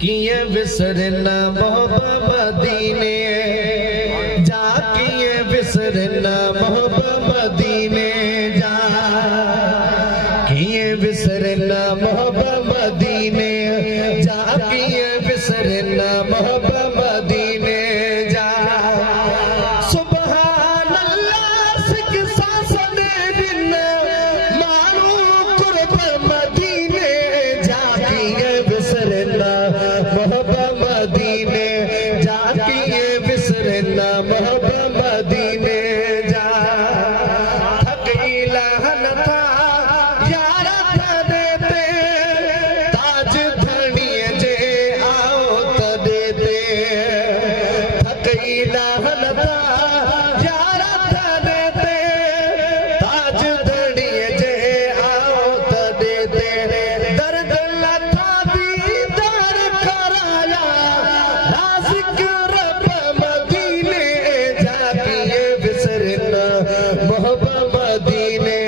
किए विसरना मोहब्बत मदीने जा, किए विसरना मोहब्बत मदीने जा, किए विसरना मोहब्बत मदीने जा, किए विसरना मोहब्बत मदीने जा। सुभान अल्लाह सिख सासन बिन मानू कुर्ब मदीने जा, किए विसरना मोहब्बत मदीने जा, किए विसरना मोहब्बत मदीने जा। थकीला था यारा देते ताज धनिए जे आओ तदेते, थकीला था यारा देते ताज धनिए जे आओ तदेते। दर्द लथा दीदार कराया नाज़िक रब मदीने जा, किए विसरना मोहब्बत मदीने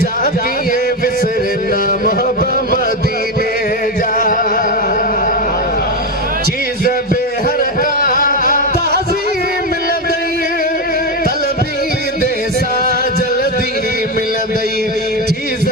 जा, किए विसरना मोहब्बत मदीने जा। चीज बेहर का ताज़ी मिल गई, तलबी दे सा जल्दी मिल गई, चीज